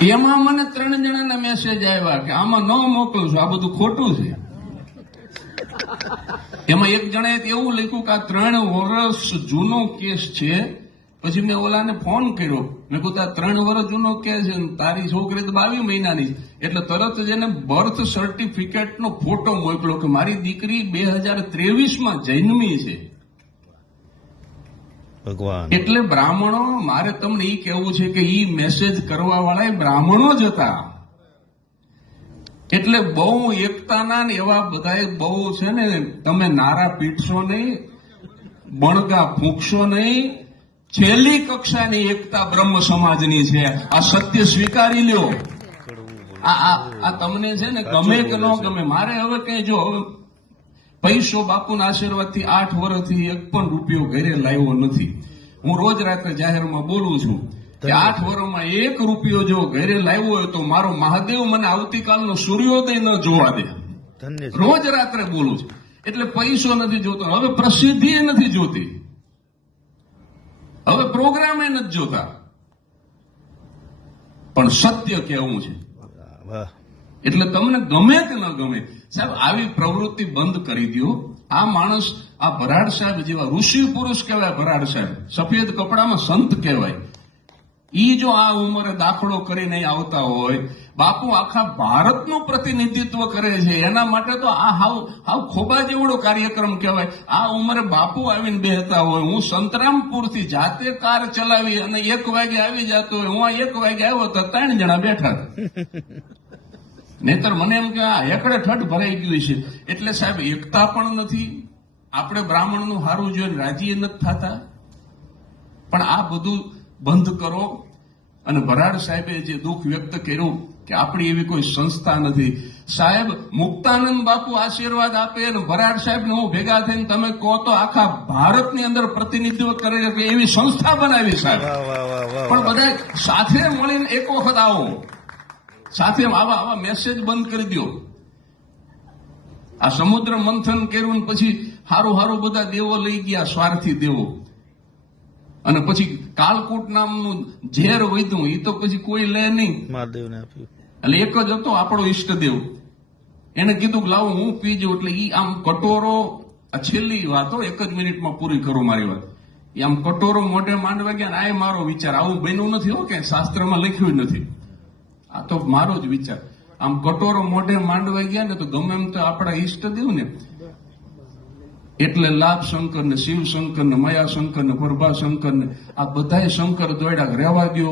એમાં મને 3 જણાના મેસેજ આવ્યા કે આમાં ન મોકલું છું, આ બધું ખોટું છે. એમાં એક જણાએ એવું લખ્યું કે આ 3 વર્ષ જૂનો કેસ છે. પછી મેં ઓલાને ફોન કર્યો, મેં કહ્યું આ 3 વર્ષ જૂનો કેસ છે, તારી છોકરી તો 22 મહિનાની, એટલે તરત જ એને બર્થ સર્ટિફિકેટનો ફોટો મોકલ્યો કે મારી દીકરી 2023માં જન્મી છે. ભગવાન. એટલે બ્રાહ્મણો, મારે તમને ઈ કહેવું છે કે ઈ મેસેજ કરવા વાળા બ્રાહ્મણો જ હતા. એટલે બહુ એકતાના ને એવા બધા બહુ છે ને, તમે નારા પીટશો નહીં, બણગા ફૂંકશો નહીં. છેલ્લી કક્ષાની એકતા બ્રહ્મ સમાજની છે. આ સત્ય સ્વીકારી લ્યો. આ તમને છે ને ગમે કે ન ગમે, મારે હવે કઈ જો પૈસો બાપુના આશીર્વાદથી 8 વર્ષથી 1 પણ રૂપિયો ઘરે લાવ્યો નથી. હું રોજ રાત્રે જાહેરમાં બોલું છું કે 8 વર્ષમાં 1 રૂપિયો જો ઘરે લાવ્યો હોય તો મારો મહાદેવ મને આવતીકાલનો સૂર્યોદય ન જોવા દે. રોજ રાત્રે બોલું છું. એટલે પૈસો નથી જોતો, હવે પ્રસિદ્ધિ નથી જોતી, હવે પ્રોગ્રામ નથી જોતા, પણ સત્ય કેવું છે. એટલે તમને ગમે કે ન ગમે, સાહેબ આવી પ્રવૃત્તિ બંધ કરી દો. આ માણસ, આ ભરાડ સાહેબ જેવા ઋષિ પુરુષ કહેવાય, ભરાડ સાહેબ સફેદ કપડામાં સંત કહેવાય. ઈ જો આ ઉંમરે દાખલો કરીને આવતા હોય, બાપુ આખા ભારતનું પ્રતિનિધિત્વ કરે છે, એના માટે તો આ હાવ ખોબા જેવડો કાર્યક્રમ કહેવાય. આ ઉંમરે બાપુ આવીને બેહતા હોય, હું સંતરામપુરથી જાતે કાર ચલાવી અને 1 વાગે આવી જતો હોય, હું 1 વાગે આવ્યો તો 3 જણા બેઠા. નહીતર મને એમ કે આ એકડે ઠઠ ભરાઈ ગયું છે. એટલે સાહેબ એકતા પણ નથી. આપણે બ્રાહ્મણનું હારું જોઈને રાજી નથી થતા. પણ આ બધું બંધ કરો. અને ભરાડ સાહેબે જે દુઃખ વ્યક્ત કર્યું કે આપણી એવી કોઈ સંસ્થા નથી. સાહેબ મુક્તાનંદ બાપુ આશીર્વાદ આપે અને ભરાડ સાહેબને હું ભેગા થઈને તમે કહો તો આખા ભારતની અંદર પ્રતિનિધિત્વ કરે કે એવી સંસ્થા બનાવી સાહેબ. પણ બધા સાથે મળીને એક વખત આવો, સાથે આવા મેસેજ બંધ કરી દો. આ સમુદ્ર મંથન કર્યું પછી હારું બધા દેવો લઈ ગયા, સ્વાર્થી દેવો. અને પછી કાલકૂટ નામનું ઝેર વધ્યું, એ તો પછી કોઈ લે નહીં. મહાદેવને આપ્યું. એટલે એક જ હતો આપણો ઈષ્ટદેવ. એને કીધું કે લાવો હું પી જાઉં. એટલે ઈ આમ કટોરો, આ છેલ્લી વાતો 1 જ મિનિટમાં પૂરી કરું મારી વાત. એ આમ કટોરો મોઢે માંડવા ગયા ને આ મારો વિચાર, આવું બન્યું નથી હો, કે શાસ્ત્રમાં લખ્યું નથી, આ તો મારો જ વિચાર. આમ કટોરો મોઢે માંડવા ગયા ને તો ગમે એમ તો આપણા ઈષ્ટદેવ ને, એટલે લાભ શંકર ને શિવ શંકર ને મયા શંકર ને પ્રભા શંકર ને આ બધા શંકર દોડ્યા. રહેવા દો.